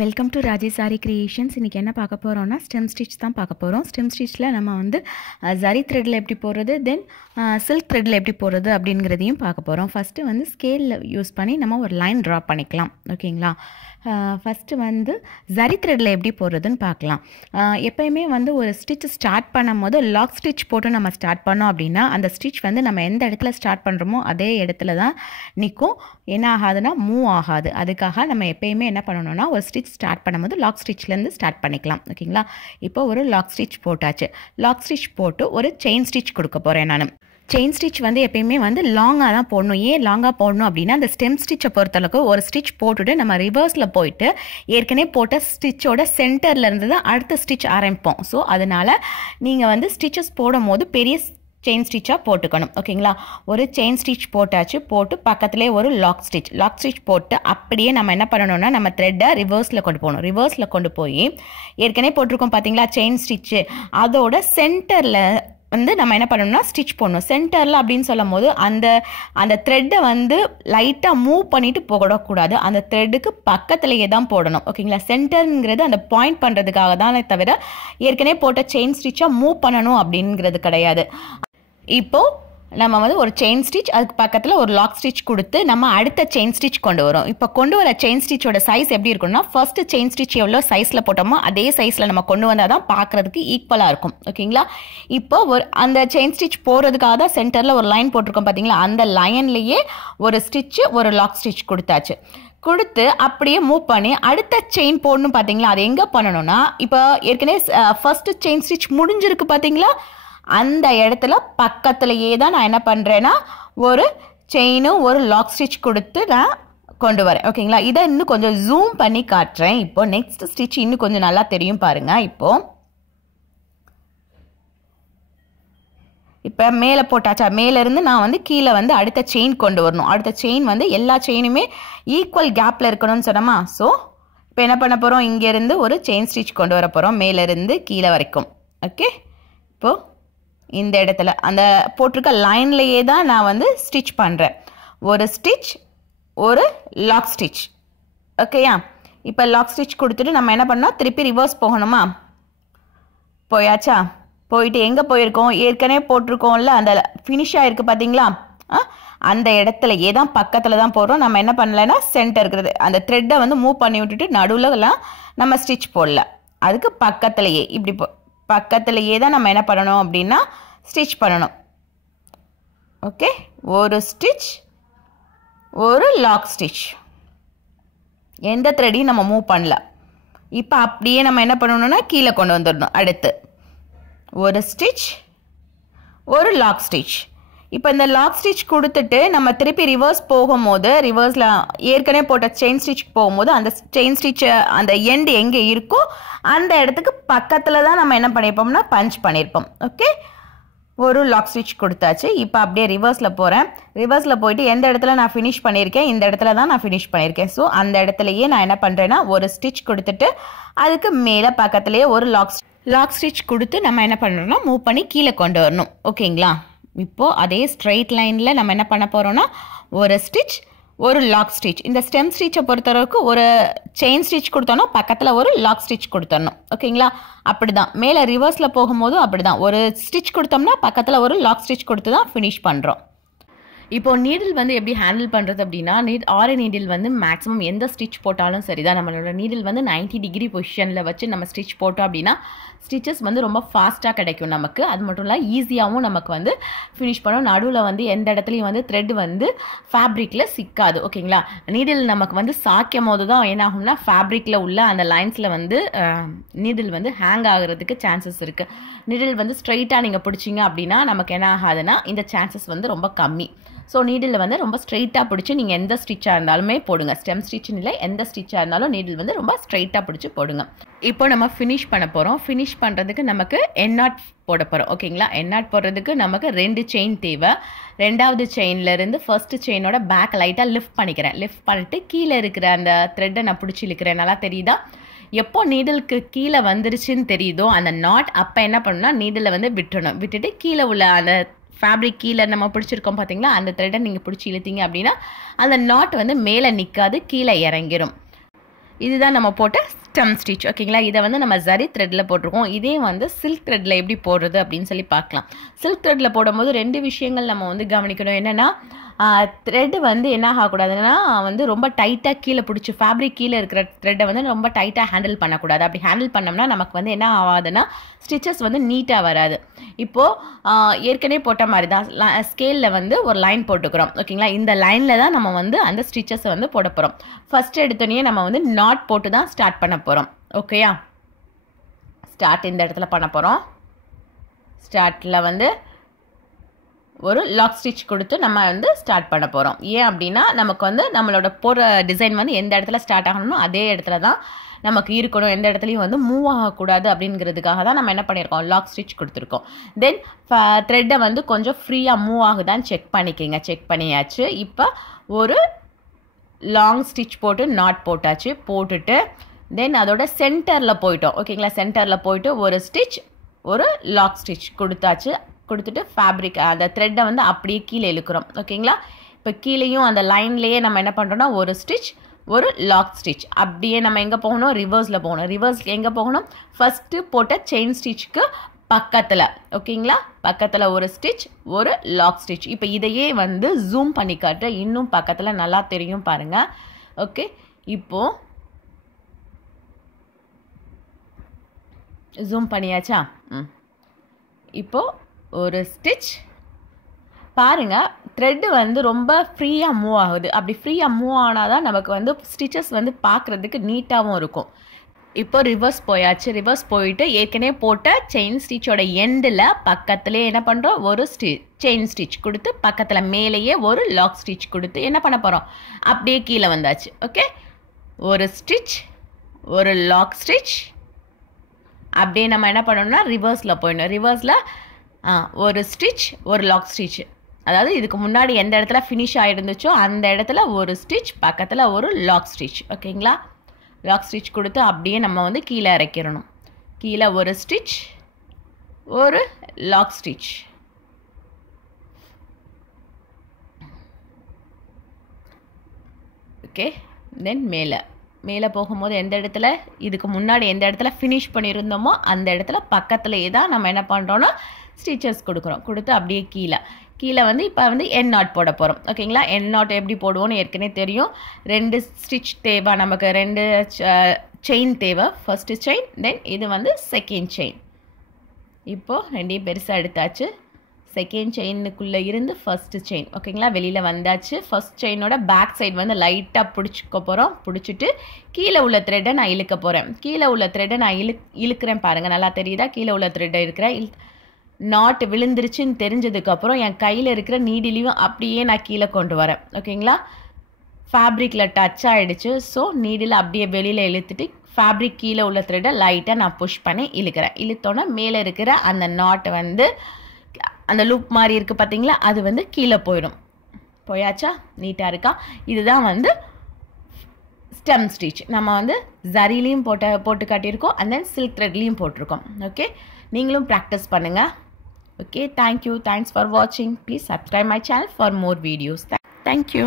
Welcome to Raji sorry creations. இன்றைக்கி என்ன பார்க்க போகிறோம்னா ஸ்டெம் ஸ்டிச் தான் பார்க்க போகிறோம். ஸ்டெம் ஸ்டிச்சில் நம்ம வந்து ஜரி த்ரெட்டில் எப்படி போடுறது, தென் சில்க் த்ரெட்டில் எப்படி போடுறது அப்படிங்கிறதையும் பார்க்க போகிறோம். ஃபஸ்ட்டு வந்து ஸ்கேலில் யூஸ் பண்ணி நம்ம ஒரு லைன் ட்ரா பண்ணிக்கலாம். ஓகேங்களா? ஃபஸ்ட்டு வந்து ஜரி த்ரெட்டில் எப்படி போடுறதுன்னு பார்க்கலாம். எப்போயுமே வந்து ஒரு ஸ்டிச் ஸ்டார்ட் பண்ணும் போது லாக் ஸ்டிச் போட்டு நம்ம ஸ்டார்ட் பண்ணோம் அப்படின்னா அந்த ஸ்டிச் வந்து நம்ம எந்த இடத்துல ஸ்டார்ட் பண்ணுறோமோ அதே இடத்துல தான் நிற்கும். என்ன ஆகாதுன்னா மூவ் ஆகாது. அதுக்காக நம்ம எப்போயுமே என்ன பண்ணணும்னா ஒரு ஸ்டிச் ஸ்டார்ட் பண்ணும்போது லாக் ஸ்டிச்லேருந்து ஸ்டார்ட் பண்ணிக்கலாம். ஓகேங்களா? இப்போ ஒரு லாக் ஸ்டிச் போட்டாச்சு. லாக் ஸ்டிச் போட்டு ஒரு செயின் ஸ்டிச் கொடுக்க போகிறேன் நான். செயின் ஸ்டிச் வந்து எப்பயுமே வந்து லாங்காக தான் போடணும். ஏன் லாங்காக போடணும் அப்படின்னா அந்த ஸ்டெம் ஸ்டிச்சை பொறுத்தளவுக்கு ஒரு ஸ்டிச் போட்டுட்டு நம்ம ரிவர்ஸில் போயிட்டு ஏற்கனவே போட்ட ஸ்டிச்சோட சென்டர்லேருந்து தான் அடுத்த ஸ்டிச் ஆரம்பிப்போம். ஸோ அதனால் நீங்கள் வந்து ஸ்டிச்சஸ் போடும் போது பெரிய செயின் ஸ்டிச்சாக போட்டுக்கணும். ஓகேங்களா? ஒரு செயின் ஸ்டிச் போட்டாச்சு. போட்டு பக்கத்துலேயே ஒரு லாக் ஸ்டிச் போட்டு அப்படியே நம்ம என்ன பண்ணணும்னா நம்ம த்ரெட்டை ரிவர்ஸில் கொண்டு போகணும். ரிவர்ஸில் கொண்டு போய் ஏற்கனவே போட்டிருக்கோம் பார்த்தீங்களா செயின் ஸ்டிச்சு, அதோட சென்டரில் வந்து நம்ம என்ன பண்ணணும்னா ஸ்டிச் போடணும். சென்டரில் அப்படின்னு சொல்லும் போது அந்த த்ரெட்டை வந்து லைட்டாக மூவ் பண்ணிட்டு போடக்கூடாது. அந்த த்ரெட்டுக்கு பக்கத்துலேயே தான் போடணும். ஓகேங்களா? சென்டருங்கிறது அந்த பாயிண்ட் பண்ணுறதுக்காக தானே தவிர ஏற்கனவே போட்ட செயின் ஸ்டிச்சாக மூவ் பண்ணணும் அப்படிங்கிறது கிடையாது. இப்போது நம்ம வந்து ஒரு செயின் ஸ்டிச் அதுக்கு பக்கத்தில் ஒரு லாக் ஸ்டிச் கொடுத்து நம்ம அடுத்த செயின் ஸ்டிச் கொண்டு வரோம். இப்போ கொண்டு வர செயின் ஸ்டிச்சோட சைஸ் எப்படி இருக்குன்னா ஃபர்ஸ்ட் செயின் ஸ்டிச் எவ்வளோ சைஸில் போட்டோமோ அதே சைஸில் நம்ம கொண்டு வந்தால் தான் பார்க்குறதுக்கு ஈக்குவலாக இருக்கும். ஓகேங்களா? இப்போ அந்த செயின் ஸ்டிச் போகிறதுக்காக தான் சென்டரில் ஒரு லைன் போட்டிருக்கோம் பார்த்தீங்களா, அந்த லைன்லேயே ஒரு ஸ்டிச்சு ஒரு லாக் ஸ்டிச் கொடுத்தாச்சு. கொடுத்து அப்படியே மூவ் பண்ணி அடுத்த செயின் போடணும் பார்த்தீங்களா, அது எங்கே பண்ணணும்னா இப்போ ஏற்கனவே ஃபர்ஸ்ட் செயின் ஸ்டிச் முடிஞ்சிருக்கு பார்த்தீங்களா, அந்த இடத்துல பக்கத்துலேயே தான் நான் என்ன பண்ணுறேன்னா ஒரு செயினும் ஒரு லாக் ஸ்டிச் கொடுத்து நான் கொண்டு வரேன். ஓகேங்களா? இதை இன்னும் கொஞ்சம் ஜூம் பண்ணி காட்டுறேன். இப்போ நெக்ஸ்ட் ஸ்டிச் இன்னும் கொஞ்சம் நல்லா தெரியும் பாருங்கள். இப்போ மேலே போட்டாச்சா, மேலேருந்து நான் வந்து கீழே வந்து அடுத்த செயின் கொண்டு வரணும். அடுத்த செயின் வந்து எல்லா செயினுமே ஈக்குவல் கேப்பில் இருக்கணும்னு சொன்னோமா. ஸோ இப்போ என்ன பண்ண போகிறோம், இங்கேருந்து ஒரு செயின் ஸ்டிச் கொண்டு வர போகிறோம் மேலேருந்து கீழே வரைக்கும். ஓகே? இப்போது இந்த இடத்துல அந்த போட்டிருக்க லைன்லேயே தான் நான் வந்து ஸ்டிச் பண்ணுறேன். ஒரு ஸ்டிச் ஒரு லாக் ஸ்டிச். ஓகேயா? இப்போ லாக் ஸ்டிச் கொடுத்துட்டு நம்ம என்ன பண்ணோம், திருப்பி ரிவர்ஸ் போகணுமா. போயாச்சா? போயிட்டு எங்கே போயிருக்கோம், ஏற்கனவே போட்டிருக்கோம்ல அந்த ஃபினிஷ் ஆகிருக்கு பார்த்தீங்களா, அந்த இடத்துலையே தான் பக்கத்தில் தான் போடுறோம். நம்ம என்ன பண்ணலைன்னா சென்டர் இருக்கிறது அந்த த்ரெட்டை வந்து மூவ் பண்ணி விட்டுட்டு நடுவில்லாம் நம்ம ஸ்டிச் போடல. அதுக்கு பக்கத்துலையே இப்படி பக்கத்துலேயே தான் நம்ம என்ன பண்ணணும் அப்படின்னா ஸ்டிச் பண்ணணும். ஓகே? ஒரு ஸ்டிச் ஒரு லாக் ஸ்டிச், எந்த த்ரெட்டையும் நம்ம மூவ் பண்ணல. இப்போ அப்படியே நம்ம என்ன பண்ணணும்னா கீழே கொண்டு வந்துடணும். அடுத்து ஒரு ஸ்டிச் ஒரு லாக் ஸ்டிச். இப்போ இந்த லாக் ஸ்டிச் கொடுத்துட்டு நம்ம திருப்பி ரிவர்ஸ் போகும்போது ரிவர்ஸில் ஏற்கனவே போட்ட செயின் ஸ்டிச் போகும்போது அந்த செயின் ஸ்டிச் அந்த எண்டு எங்கே இருக்கோ அந்த இடத்துக்கு பக்கத்தில் தான் நம்ம என்ன பண்ணியிருப்போம்னா பஞ்ச் பண்ணியிருப்போம். ஓகே? ஒரு லாக் ஸ்டிச் கொடுத்தாச்சு. இப்போ அப்படியே ரிவர்ஸில் போகிறேன். ரிவர்ஸில் போயிட்டு எந்த இடத்துல நான் ஃபினிஷ் பண்ணியிருக்கேன், இந்த இடத்துல தான் நான் ஃபினிஷ் பண்ணியிருக்கேன். ஸோ அந்த இடத்துலையே நான் என்ன பண்ணுறேன்னா ஒரு ஸ்டிச் கொடுத்துட்டு அதுக்கு மேலே பக்கத்துலேயே ஒரு லாக் ஸ்டிச் கொடுத்து நம்ம என்ன பண்ணுறோம்னா மூவ் பண்ணி கீழே கொண்டு வரணும். ஓகேங்களா? இப்போது அதே ஸ்ட்ரெயிட் லைனில் நம்ம என்ன பண்ண போகிறோம்னா ஒரு ஸ்டிச் ஒரு லாக் ஸ்டிச். இந்த ஸ்டெம் ஸ்டிச்சை பொறுத்தளவுக்கு ஒரு செயின் ஸ்டிச் கொடுத்தோன்னா பக்கத்தில் ஒரு லாக் ஸ்டிச் கொடுத்துடணும். ஓகேங்களா? அப்படி தான் மேலே ரிவர்ஸில் போகும்போதும் அப்படி தான் ஒரு ஸ்டிச் கொடுத்தோம்னா பக்கத்தில் ஒரு லாக் ஸ்டிச் கொடுத்து தான் ஃபினிஷ் பண்ணுறோம். இப்போது நீடில் வந்து எப்படி ஹேண்டில் பண்ணுறது அப்படின்னா ஆரி நீடில் வந்து மேக்ஸிமம் எந்த ஸ்டிச் போட்டாலும் சரி தான் நம்மளோட நீடில் வந்து 90 டிகிரி பொசிஷனில் வச்சு நம்ம ஸ்டிச் போட்டோம் அப்படின்னா ஸ்டிச்சஸ் வந்து ரொம்ப ஃபாஸ்ட்டாக கிடைக்கும் நமக்கு. அது மட்டும் இல்லை ஈஸியாகவும் நமக்கு வந்து ஃபினிஷ் பண்ணோம். நடுவில் வந்து எந்த இடத்துலையும் வந்து த்ரெட் வந்து ஃபேப்ரிக்கில் சிக்காது. ஓகேங்களா? நீடில் நமக்கு வந்து சாய்க்கும் போது தான் என்ன ஆகும்னா ஃபேப்ரிக்கில் உள்ள அந்த லைன்ஸில் வந்து நீடில் வந்து ஹேங் ஆகிறதுக்கு சான்சஸ் இருக்குது. நீடில் வந்து ஸ்ட்ரைட்டாக நீங்கள் பிடிச்சிங்க அப்படின்னா நமக்கு என்ன ஆகாதுன்னா இந்த சான்சஸ் வந்து ரொம்ப கம்மி. ஸோ நீடில் வந்து ரொம்ப ஸ்ட்ரைட்டாக பிடிச்சி நீங்கள் எந்த ஸ்டிச்சாக இருந்தாலுமே போடுங்க. ஸ்டெம் ஸ்டிச்சுன்னு இல்லை, எந்த ஸ்டிச்சாக இருந்தாலும் நீடில் வந்து ரொம்ப ஸ்ட்ரைட்டாக பிடிச்சி போடுங்க. இப்போ நம்ம ஃபினிஷ் பண்ண போகிறோம். ஃபினிஷ் பண்ணுறதுக்கு நமக்கு எண்ணாட் போட போகிறோம். ஓகேங்களா? எண்ணாட் போடுறதுக்கு நமக்கு 2 செயின் தேவை. 2வது செயின்லேருந்து ஃபர்ஸ்ட் செயினோட பேக் லைட்டாக லிஃப்ட் பண்ணிக்கிறேன். லிஃப்ட் பண்ணிட்டு கீழே இருக்கிற அந்த த்ரெட்டை நான் பிடிச்சி இழுக்கிறேன். நல்லா தெரியுதா? எப்போ நீடிலுக்கு கீழே வந்துருச்சுன்னு தெரியுதோ அந்த நாட் அப்போ என்ன பண்ணணும்னா நீடில் வந்து விட்டுணும். விட்டுட்டு கீழே உள்ள அந்த ஃபேப்ரிக் கீழே நம்ம பிடிச்சிருக்கோம் பார்த்தீங்களா, அந்த த்ரெட்டை நீங்கள் பிடிச்சி இழுத்தீங்க அப்படின்னா அந்த நாட் வந்து மேலே நிற்காது, கீழே இறங்கிடும். இதுதான் நம்ம போட்ட ஸ்டெம் ஸ்டிச் ஓகேங்களா. இதை வந்து நம்ம ஜரி த்ரெட்டில் போட்டிருக்கோம். இதே வந்து சில்க் த்ரெட்டில் எப்படி போடுறது அப்படின்னு சொல்லி பார்க்கலாம். சில்க் த்ரெட்டில் போடும்போது 2 விஷயங்கள் நம்ம வந்து கவனிக்கணும். என்னென்னா த்ரெட்டு வந்து என்ன ஆகக்கூடாதுன்னா வந்து ரொம்ப டைட்டாக கீழே பிடிச்சி ஃபேப்ரிக் கீழே இருக்கிற த்ரெட்டை வந்து ரொம்ப டைட்டாக ஹேண்டில் பண்ணக்கூடாது. அப்படி ஹேண்டில் பண்ணோம்னா நமக்கு வந்து என்ன ஆகாதுன்னா ஸ்டிச்சஸ் வந்து நீட்டாக வராது. இப்போது ஏற்கனவே போட்ட மாதிரி தான் ஸ்கேலில் வந்து ஒரு லைன் போட்டுக்கிறோம் ஓகேங்களா. இந்த லைனில் தான் நம்ம வந்து அந்த ஸ்டிச்சஸை வந்து போட போகிறோம். ஃபஸ்ட்டு எடுத்தோடனே நம்ம வந்து நாட் போட்டு தான் ஸ்டார்ட் பண்ண போகிறோம். ஓகேயா, ஸ்டார்ட் இந்த இடத்துல பண்ண போகிறோம். ஸ்டார்ட்டில் வந்து ஒரு லாக் ஸ்டிச் கொடுத்து நம்ம வந்து ஸ்டார்ட் பண்ண போகிறோம். ஏன் அப்படின்னா நமக்கு வந்து நம்மளோட போகிற டிசைன் வந்து எந்த இடத்துல ஸ்டார்ட் ஆகணுமோ அதே இடத்துல தான் நமக்கு இருக்கணும். எந்த இடத்துலையும் வந்து மூவ் ஆகக்கூடாது அப்படிங்கிறதுக்காக தான் நம்ம என்ன பண்ணியிருக்கோம், லாக் ஸ்டிச் கொடுத்துருக்கோம். தென் த்ரெட்டை வந்து கொஞ்சம் ஃப்ரீயாக மூவ் ஆகுதான்னு செக் பண்ணிக்கோங்க. செக் பண்ணியாச்சு. இப்போ ஒரு லாங் ஸ்டிச் போட்டு நாட் போட்டாச்சு. போட்டுட்டு தென் அதோட சென்டரில் போயிட்டோம் ஓகேங்களா. சென்டரில் போயிட்டு ஒரு ஸ்டிச் ஒரு லாக் ஸ்டிச் கொடுத்தாச்சு. கொடுத்துட்டு ஃபேப்ரிக் அந்த த்ரெட்டை வந்து அப்படியே கீழே இழுக்கிறோம் ஓகேங்களா. இப்போ கீழேயும் அந்த லைன்லேயே நம்ம என்ன பண்ணுறோம்னா ஒரு ஸ்டிச் ஒரு லாக் ஸ்டிச். அப்படியே நம்ம எங்கே போகணும், ரிவர்ஸில் போகணும். ரிவர்ஸில் எங்கே போகணும், ஃபஸ்ட்டு போட்ட செயின் ஸ்டிச்சுக்கு பக்கத்தில் ஓகேங்களா. பக்கத்தில் ஒரு ஸ்டிச் ஒரு லாக் ஸ்டிச். இப்போ இதையே வந்து ஜூம் பண்ணி காட்டுற இன்னும் பக்கத்தில் நல்லா தெரியும் பாருங்கள். ஓகே, இப்போது ஜூம் பண்ணியாச்சா. இப்போது ஒரு ஸ்டிச் பாருங்கள், த்ரெட்டு வந்து ரொம்ப ஃப்ரீயாக மூவ் ஆகுது. அப்படி ஃப்ரீயாக மூவ் ஆனால் தான் நமக்கு வந்து ஸ்டிச்சஸ் வந்து பார்க்குறதுக்கு நீட்டாகவும் இருக்கும். இப்போ ரிவர்ஸ் போயாச்சு. ரிவர்ஸ் போயிட்டு ஏற்கனவே போட்ட செயின் ஸ்டிச்சோட எண்டில் பக்கத்துலேயே என்ன பண்ணுறோம், ஒரு செயின் ஸ்டிச் கொடுத்து பக்கத்தில் மேலேயே ஒரு லாக் ஸ்டிச் கொடுத்து என்ன பண்ண போகிறோம், அப்படியே கீழே வந்தாச்சு. ஓகே, ஒரு ஸ்டிச் ஒரு லாக் ஸ்டிச். அப்படியே நம்ம என்ன பண்ணணும்னா ரிவர்ஸில் போயிடணும். ரிவர்ஸில் ஒரு ஸ்டிச் ஒரு லாக் ஸ்டிச். அதாவது இதுக்கு முன்னாடி எந்த இடத்துல ஃபினிஷ் ஆகிருந்துச்சோ அந்த இடத்துல ஒரு ஸ்டிச் பக்கத்தில் ஒரு லாக் ஸ்டிச் ஓகேங்களா. லாக் ஸ்டிச் கொடுத்து அப்படியே நம்ம வந்து கீழே இறக்கிடணும். கீழே ஒரு ஸ்டிச் ஒரு லாக் ஸ்டிச். ஓகே, தென் மேலே போகும்போது எந்த இடத்துல இதுக்கு முன்னாடி எந்த இடத்துல ஃபினிஷ் பண்ணியிருந்தோமோ அந்த இடத்துல பக்கத்துலேயே தான் நம்ம என்ன பண்ணுறோன்னா ஸ்டிச்சஸ் கொடுக்குறோம். கொடுத்து அப்படியே கீழே வந்து இப்போ வந்து என் நாட் போட போகிறோம் ஓகேங்களா. என் நாட் எப்படி போடுவோன்னு ஏற்கனவே தெரியும். 2 ஸ்டிச் தேவை நமக்கு, 2 செயின் தேவை. ஃபஸ்ட்டு செயின், தென் இது வந்து செகண்ட் செயின். இப்போது 2 பெருசாக எடுத்தாச்சு. செகண்ட் செயினுக்குள்ளே இருந்து ஃபஸ்ட்டு செயின் ஓகேங்களா வெளியில் வந்தாச்சு. ஃபஸ்ட் செயினோட பேக் சைடு வந்து லைட்டாக பிடிச்சிக்க போகிறோம். பிடிச்சிட்டு கீழே உள்ள த்ரெட்டை நான் இழுக்க போகிறேன். கீழே உள்ள த்ரெட்டை நான் இழுக்கிறேன் பாருங்கள், நல்லா தெரியுதா. கீழே உள்ள த்ரெட்டை இருக்கிறேன். நாட் விழுந்துருச்சுன்னு தெரிஞ்சதுக்கப்புறம் என் கையில் இருக்கிற நீடிலையும் அப்படியே நான் கீழே கொண்டு வரேன் ஓகேங்களா. ஃபேப்ரிக்கில் டச் ஆகிடுச்சு. ஸோ நீடில் அப்படியே வெளியில் இழுத்துட்டு ஃபேப்ரிக் கீழே உள்ள த்ரெட்டை லைட்டாக நான் புஷ் பண்ணி இழுக்கிறேன். இழுத்தோன்னே மேலே இருக்கிற அந்த நாட் வந்து அந்த லூப் மாதிரி இருக்குது பார்த்தீங்களா, அது வந்து கீழே போயிடும். போயாச்சா, நீட்டாக இருக்கா. இதுதான் வந்து ஸ்டெம் ஸ்டிச். நம்ம வந்து ஜரிலையும் போட்டு காட்டியிருக்கோம், அண்ட் தென் சில்க் த்ரெட்லேயும் போட்டிருக்கோம். ஓகே, நீங்களும் ப்ராக்டிஸ் பண்ணுங்கள். Okay, thank you. Thanks for watching. Please subscribe my channel for more videos. Thank you.